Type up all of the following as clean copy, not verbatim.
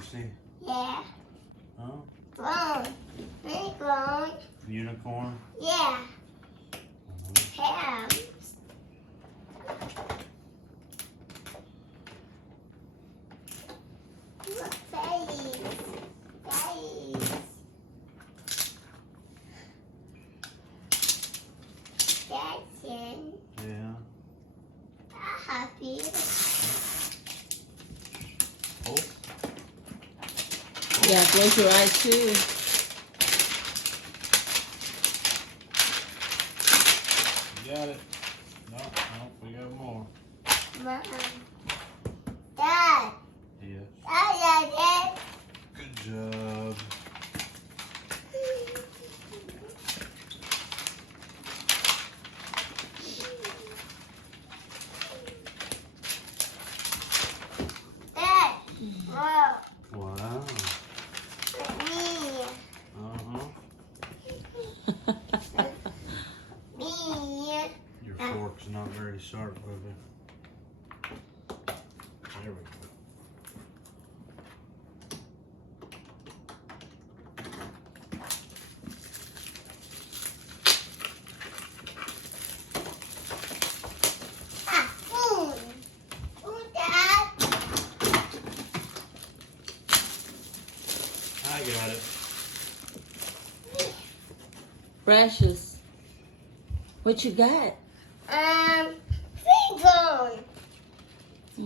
horsey? Yeah. Huh? Bone. Big bone. Unicorn? Yeah. Ham. Look, face. Face. That's it. Yeah. Happy. Oh. Yeah, close your eyes too. You got it. No, we got more. Mom. Dad. Yes. Dad. Good job. Dad. Whoa. Wow. Me. Uh-huh. Me. Your fork's not very sharp, baby. There we go. Ah, spoon. Spoon, Dad. I got it. Precious. What you got? Big bone.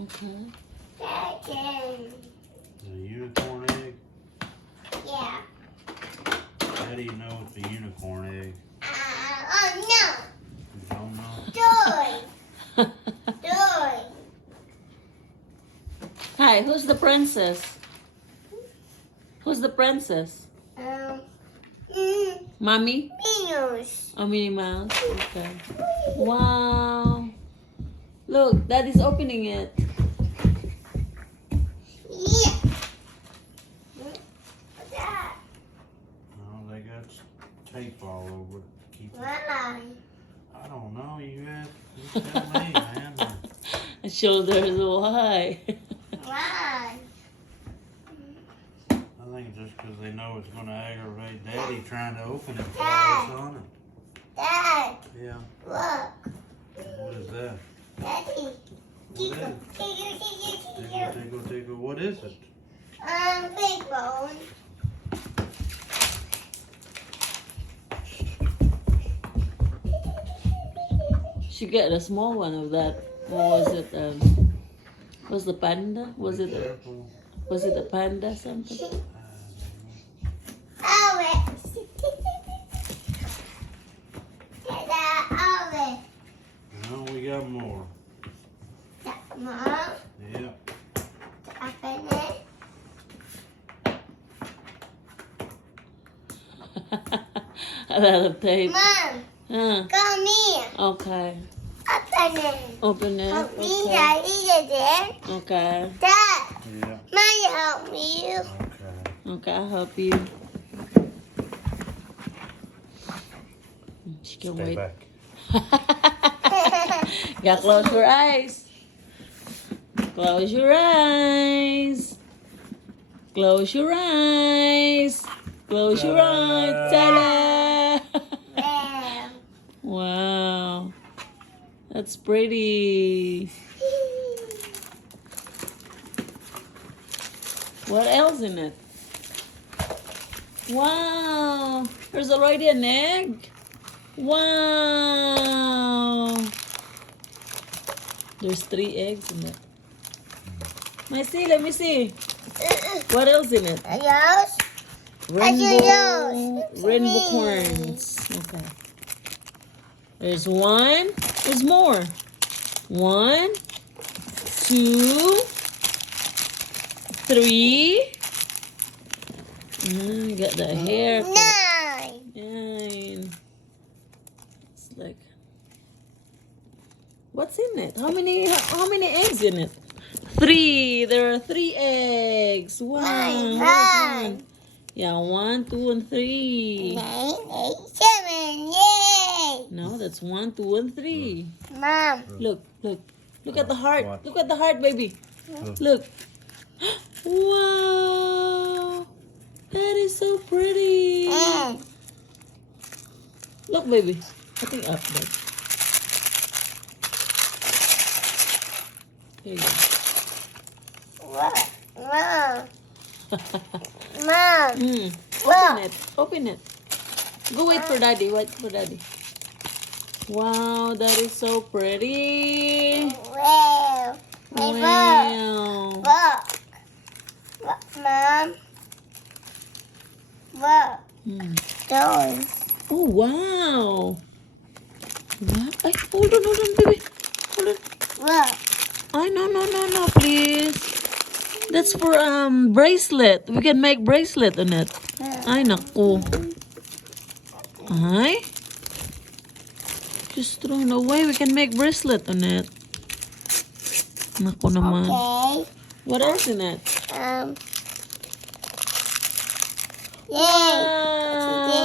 Okay. Second. The unicorn egg? Yeah. How do you know it's a unicorn egg? Oh no. You don't know? Toy. Toy. Hi, who's the princess? Who's the princess? Mommy? Minus. Oh, Minnie Mouse. Okay. Wow. Look, Daddy's opening it. Yeah. What's that? No, they got tape all over it. Keep it. Why? I don't know. You tell me, man. Shoulders why? Why? I think just because they know it's going to aggravate Daddy trying to open it while it's on it. Dad. Yeah. Look. What is that? Daddy. What is it? Tickle. What is it? Big bone. She got a small one of that. What was it? Was the panda? Was it a panda something? Orange. Orange. No, we got more. Mom. Yeah. Open it. A lot of tape. Mom. Huh. Come here. Okay. Open it. Open it. Help me, Okay. Daddy, it. Okay. Dad. Yeah. May help me. Okay. Okay, I'll help you. She can Stay wait. back. Gotta close your eyes. Close your eyes. Close your eyes. Close your eyes. Ta-da! Bam. Wow. That's pretty. What else in it? Wow. There's already an egg. Wow. There's 3 eggs in it. Let me see. What else in it? Adios. Rainbow corns. Okay. There's 1. There's more. 1, 2, 3. You got the hair. 9. 9. It's like, what's in it? How many eggs in it? 3. There are 3 eggs. Wow. Nine. Where's 1? Yeah, 1, 2, and 3. 9, 8, 7. Yay. No, that's 1, 2, and 3. Mom. Look at the heart. What? Look at the heart, baby. Look. Wow. Look, baby. I think up there. Here you go. What? Mom. Mom. Open it. Open it. Go wait for daddy. Wait for daddy. Wow, that is so pretty. Wow. My Wow. book. Look, Mom. Look. Those. Oh, wow. Wow. Ay, hold on, baby. Hold on. Look. Ay, no, please. That's for bracelet. We can make bracelet on it. Ay, naku. Ay. Just thrown away. We can make bracelet on it. Naku naman. Okay. What else in it? Yay.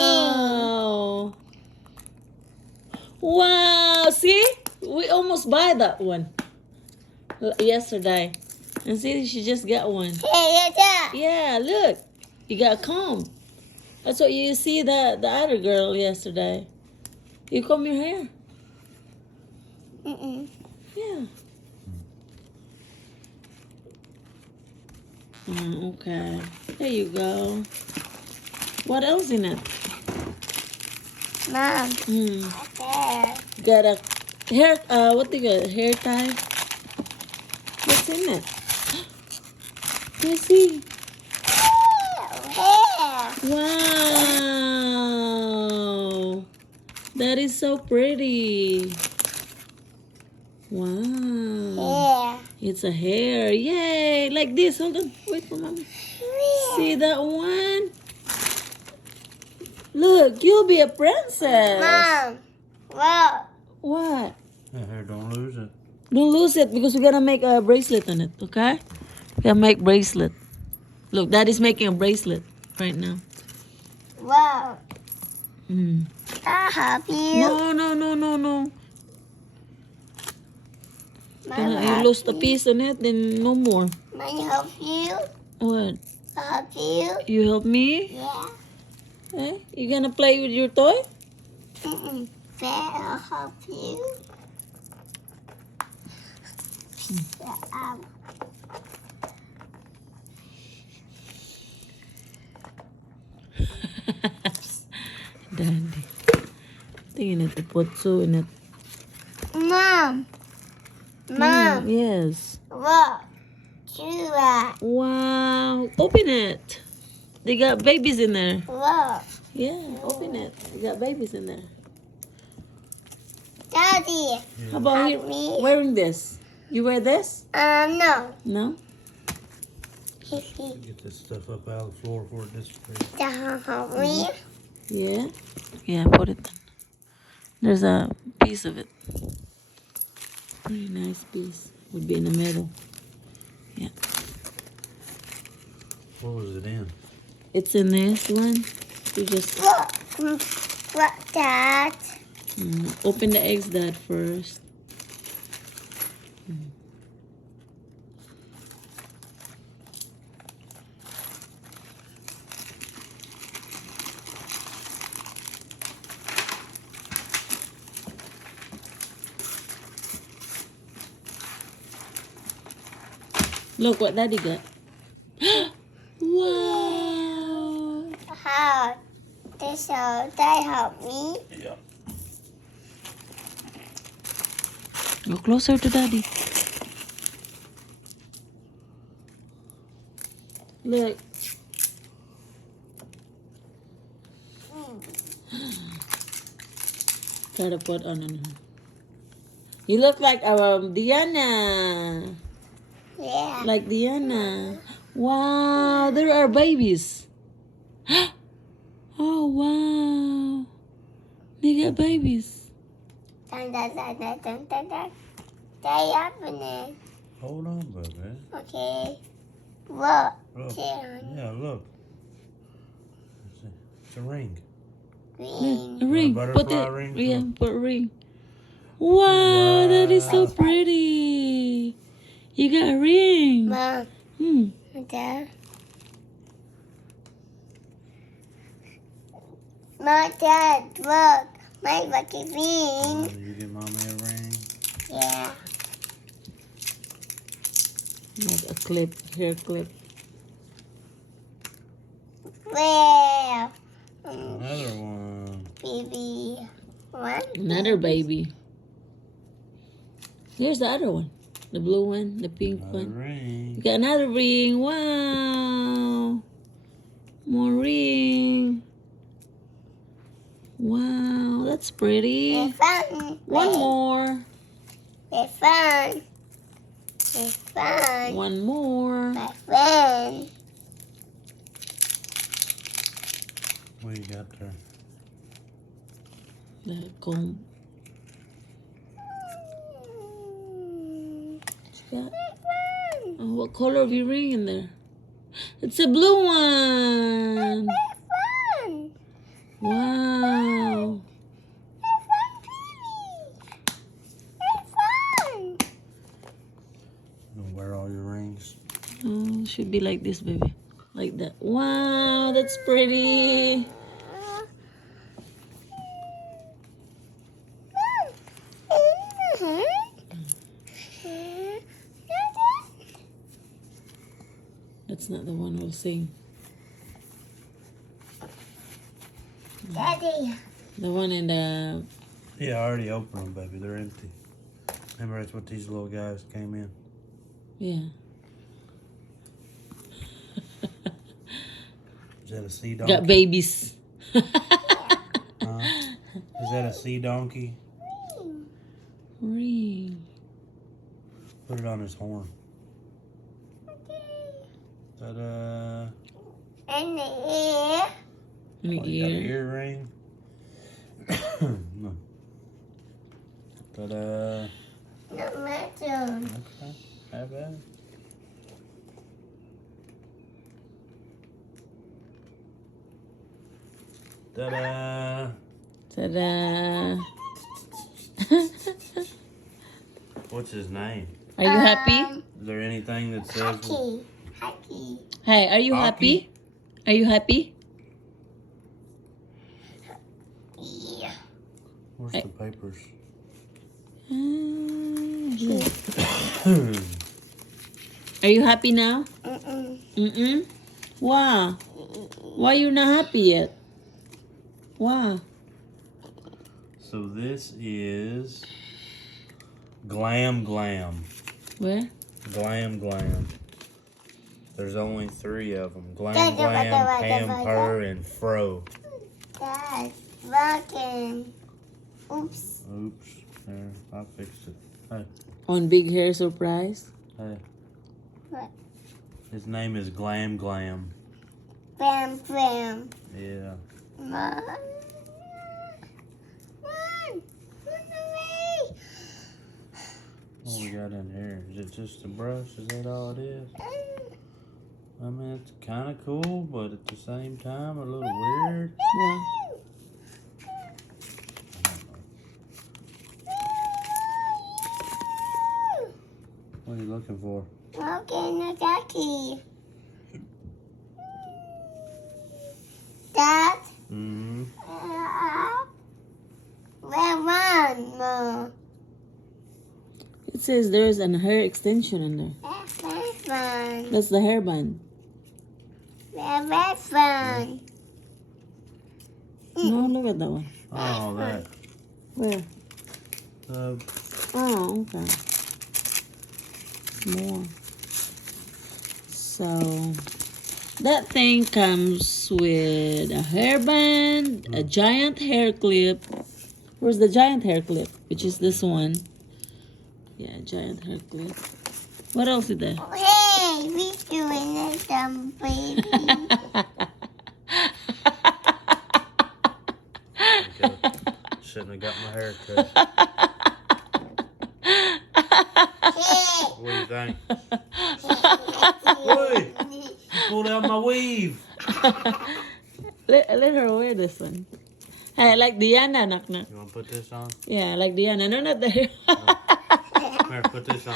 Wow. Wow. See? We almost buy that one yesterday. And see, she just got one. Hey, yeah. Yeah, look. You got a comb. That's what you see the other girl yesterday. You comb your hair. Yeah. Okay. There you go. What else in it? Mom. There. Got a hair, what do you got? Hair tie? What's in it? Let's see. Hair. Wow. That is so pretty. Wow. Hair. It's a hair. Yay. Like this. Hold on. Wait for mommy. See that one? Look, you'll be a princess. Mom. Look. What? Here, don't lose it. Don't lose it because we're gonna make a bracelet on it, okay? We're gonna make bracelet. Look, Daddy's making a bracelet right now. Wow. I'll help you. No. Mom, You lost a piece on it, then no more. Mom, help you. What? I'll help you. You help me? Yeah. Eh? You gonna play with your toy? Fair, I'll help you. Daddy. Tingin ito putso in it. Mom. Mom. Yes. Look. Do that. Wow. Open it. They got babies in there. Look. Yeah, open it. They got babies in there. Daddy. How about you Me? wearing this? You wear this? No. No? Get this stuff up out of the floor before it disappears. Help me. Yeah? Yeah, put it in. There's a piece of it. Pretty nice piece. Would be in the middle. Yeah. What was it in? It's in this one. You just Look. Look, Dad. open the eggs, Dad, first. Look what Daddy got. Wow. How? So they help me. Yeah. Go closer to Daddy. Look. Try to put on her. You look like Diana. Yeah. Like Diana. Wow, there are babies. Oh, wow. They got babies. They open it. Hold on, baby. Okay. Look. Look. Here. Yeah, look. It's a ring. Green. A ring. butterfly Put it. ring? Yeah, put a ring. Wow, that is so pretty. You got a ring. Mom. Dad. Mom, Dad, look. My lucky Oh, ring. you get mommy a ring? Yeah. Like a clip, hair clip. Well, Another one. baby. One. Another baby. Here's the other one. The blue one, the pink Another one. ring. You got another ring. Wow. More ring. Wow, that's pretty. It's fun. One more. It's fun. It's fun. One more. My friend. What you got there? The comb. What you got? Oh, what color of your ring in there? It's a blue one. Fun. Wow. It's fun. You gonna wear all your rings? Oh, should be like this, baby. Like that. Wow, that's pretty. That's not the one we'll sing. Daddy. The one in the... Yeah, I already opened them, baby. They're empty. Remember, that's what these little guys came in. Yeah. Is that a sea donkey? Got babies. Huh? Is that a sea donkey? Ring. Put it on his horn. Ta-da. And the ear. In the Oh, you got an ear. earring. No. Ta-da. Not my turn. Okay, have at it. Ta-da. Ta-da. What's his name? Are you happy? Is there anything that says... Hockey. Hockey. Hey, are you happy? Are you happy? Yeah. Where's the papers? Here. Are you happy now? Mm-mm. Wow. Why you not happy yet? Wow. So this is Glam Glam. Where? Glam Glam. There's only 3 of them. Glam Dad, Glam, Dad, Dad, Pamper, and Fro. That's rocking. Oops. Oops. There, I fixed it. Hey, On Big Hair Surprise? hey. What? His name is Glam Glam. Bam, bam. Yeah. Mom. Run. Run away. What we got in here? Is it just a brush? Is that all it is? I mean, it's kind of cool, but at the same time, a little weird. Wow. What are you looking for? Okay, no ducky. Dad. Mm-hmm. Where run, Mom? It says there's an hair extension in there. Where fun? That's the hairband. Where fun? No, look at that one. Oh, that. Where? The Oh, okay. More. So that thing comes with a hairband, a giant hair clip. Where's the giant hair clip? Which is this one. Yeah, giant hair clip. What else is there? Hey, we doing this, baby. shouldn't have got my hair cut. Hey. What do you think? Oi! You pulled out my weave. let her wear this one. Hey, like Diana, knock knock. You want to put this on? Yeah, like Diana. No, not the hair. Come here, put this on.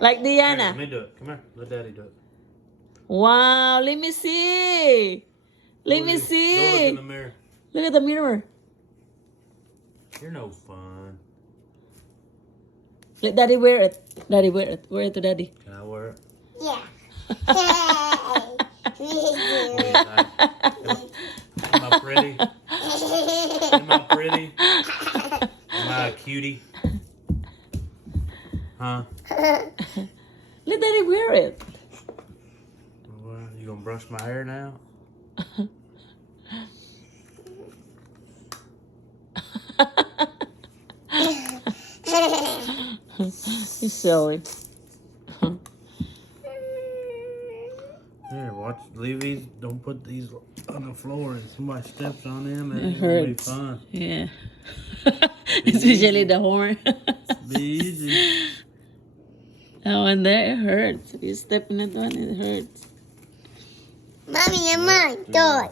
Like Here, Diana. let me do it. Come here, let Daddy do it. Wow, let me see. Let me Go look in see. the mirror. Look at the mirror. You're no fun. Let daddy wear it. Daddy wear it. Wear it to daddy. Can I wear it? Yeah. Hey. Me What do too. you think? Am I pretty? Am I pretty? Am I a cutie? Huh? Let daddy wear it. Well, you gonna brush my hair now? He's silly. Here, watch. Leave these. Don't put these on the floor. If somebody steps on them, It it's gonna be hurts. fun. Yeah. Especially the horn. Be easy. Oh, and there it hurts. If you step in that one, it hurts. Mommy and mine, toy.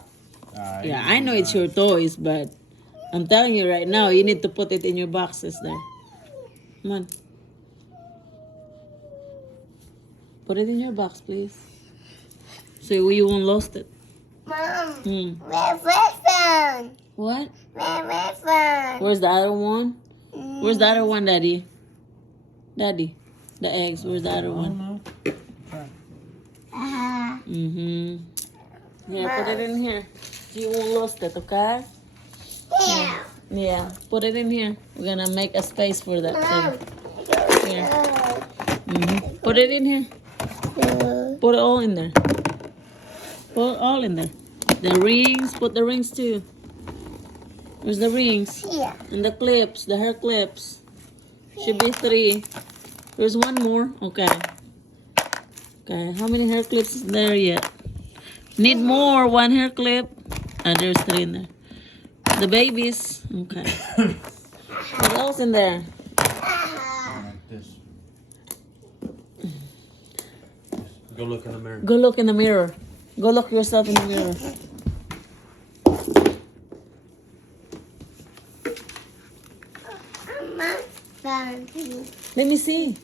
Alright, Yeah, I know it's your toys, but I'm telling you right now, you need to put it in your boxes there. Come on. Put it in your box, please. So you won't lost it. Mom, where's phone? What? Where's phone? Where's the other one? Where's the other one, Daddy? Daddy, the eggs. Where's the other one? Mm-hmm. Here, put it in here. You won't lost it, okay? Yeah. Yeah, put it in here. We're gonna make a space for that Mom. thing. Here. Put it in here. Put it all in there. Put it all in there. The rings, put the rings too. Where's the rings? Yeah. And the clips, the hair clips. Should be 3. There's one more. Okay. Okay, how many hair clips is there yet? Need more. 1 hair clip. There's 3 in there. The babies. Okay. What else in there? Like this. Go look in the mirror. Go look in the mirror. Go look yourself in the mirror. Mom, phone, please. Let me see.